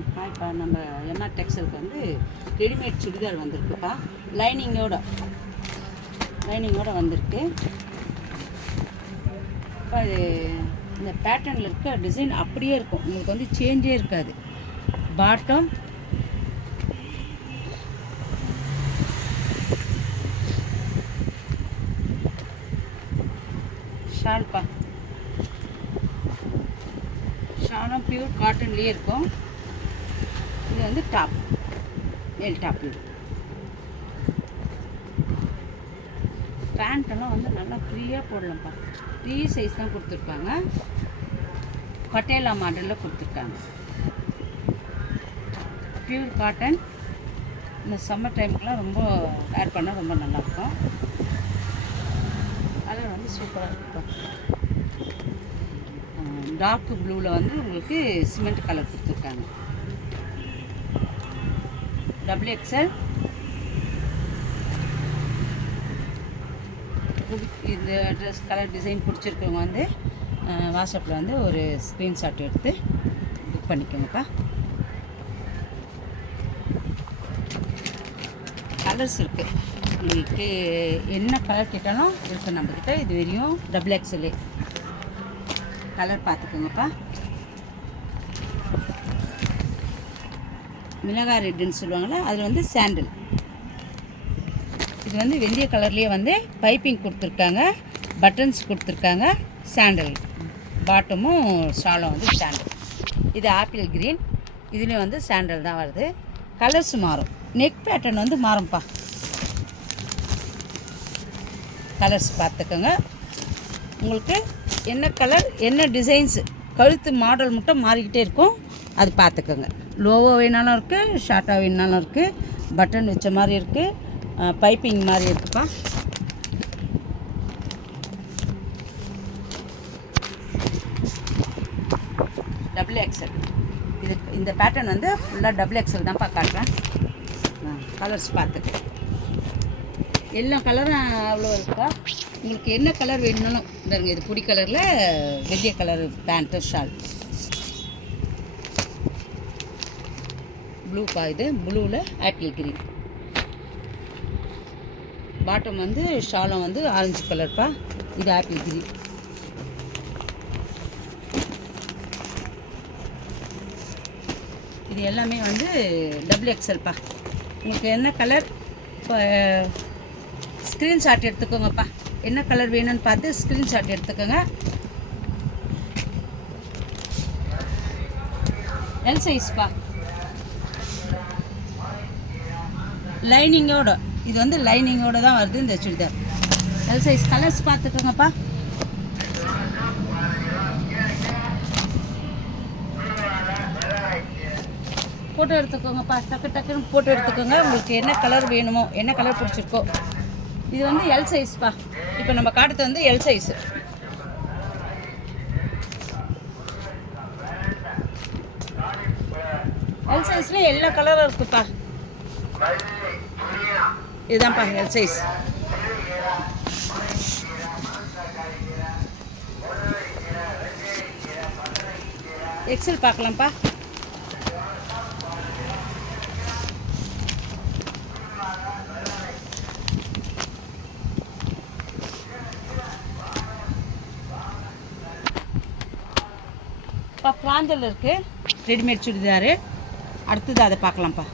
இப்போ நம்ம எம்ஆர் டெக்ஸ்டைலுக்கு வந்து ரெடிமேட் சுடிதார் வந்திருக்குப்பா. லைனிங்கோட வந்திருக்கு. இப்போ அது இந்த பேட்டர்னில் இருக்க டிசைன் அப்படியே இருக்கும், உங்களுக்கு வந்து சேஞ்சே இருக்காது. பாட்டம் ஷால்ப்பா, ஷாலும் பியூர் காட்டன்லேயே இருக்கும். இது வந்து டாப், எல் டாப். இது பேண்ட்டெல்லாம் வந்து நல்லா ஃப்ரீயாக போடலாம்ப்பா. ஃப்ரீ சைஸ் தான் கொடுத்துருக்காங்க, பட்டேலா மாடலில் கொடுத்துருக்காங்க. Pure cotton. இந்த சம்மர் டைமுக்குலாம் ரொம்ப வேர் பண்ண ரொம்ப நல்லாயிருக்கும். கலர் வந்து சூப்பராக இருக்குப்பா. டார்க் ப்ளூவில் வந்து உங்களுக்கு சிமெண்ட் கலர் கொடுத்துருக்காங்க. XXL. இந்த ட்ரெஸ் கலர் டிசைன் பிடிச்சிருக்கவங்க வந்து வாட்ஸ்அப்பில் வந்து ஒரு ஸ்க்ரீன்ஷாட் எடுத்து புக் பண்ணிக்கோங்கப்பா. கலர்ஸ் இருக்குது, உங்களுக்கு என்ன கலர் கேட்டாலும் இருக்குது நம்மக்கிட்ட. இது வரையும் XXL கலர் பார்த்துக்கோங்கப்பா. மிளகாய் ரெட்டுன்னு சொல்லுவாங்களே, அதில் வந்து சாண்டில். இது வந்து வெந்தய கலர்லேயே வந்து பைப்பிங் கொடுத்துருக்காங்க, பட்டன்ஸ் கொடுத்துருக்காங்க. சாண்டில் பாட்டமும் ஷாலும் வந்து சாண்டில். இது ஆப்பிள் க்ரீன், இதுலேயும் வந்து சாண்டில் தான் வருது. கலர்ஸ் மாறும், நெக் பேட்டர்ன் வந்து மாறும்ப்பா. கலர்ஸ் பார்த்துக்கோங்க. உங்களுக்கு என்ன கலர் என்ன டிசைன்ஸ் கழுத்து மாடல் மட்டும் மாறிக்கிட்டே இருக்கும், அது பார்த்துக்கோங்க. லோவாக வேணாலும் இருக்குது, ஷார்ட்டாக வேணாலும் இருக்குது, பட்டன் வச்ச மாதிரி இருக்குது, பைப்பிங் மாதிரி இருக்குப்பா. XXL. இது இந்த பேட்டர்ன் வந்து ஃபுல்லாக XXL தான்ப்பா காட்டுறேன். கலர்ஸ் பார்த்துக்க. எல்லா கலரும் அவ்வளோ இருக்குப்பா. உங்களுக்கு என்ன கலர் வேணும்னாலும் பாருங்க. இது பொடி கலரில் வெள்ளை கலர் பேண்ட்டு ஷால். ப்ளூப்பா, இது ப்ளூவில் ஆப்பிள் க்ரீன். பாட்டம் வந்து ஷாலும் வந்து ஆரஞ்சு கலர்ப்பா. இது ஆப்பிள் க்ரீன். இது எல்லாமே வந்து XXLப்பா. உங்களுக்கு என்ன கலர் இப்போ ஸ்க்ரீன்ஷாட் எடுத்துக்கோங்கப்பா. என்ன கலர் வேணும்னு பார்த்து ஸ்க்ரீன்ஷாட் எடுத்துக்கோங்க. எல் சைஸ்ப்பா, லைனிங்கோட. இது வந்து லைனிங்கோட தான் வருது இந்த சுடிதார். L size. கலர்ஸ் பார்த்துக்கோங்கப்பா. ஃபோட்டோ எடுத்துக்கோங்கப்பா, டக்குன்னு ஃபோட்டோ எடுத்துக்கோங்க. உங்களுக்கு என்ன கலர் வேணுமோ, என்ன கலர் பிடிச்சிருக்கோ. இது வந்து எல் சைஸ்ப்பா. இப்போ நம்ம காட்டுறது வந்து எல் சைஸு. எல் சைஸில் எல்லா கலரும் இருக்குப்பா. இதுதான்ப்பா எல் சைஸ். எக்ஸல் பார்க்கலாம்ப்பா. இப்போ பிராஞ்சல் இருக்குது ரெடிமேட் சுடிதாரு. அடுத்தது அதை பார்க்கலாம்ப்பா.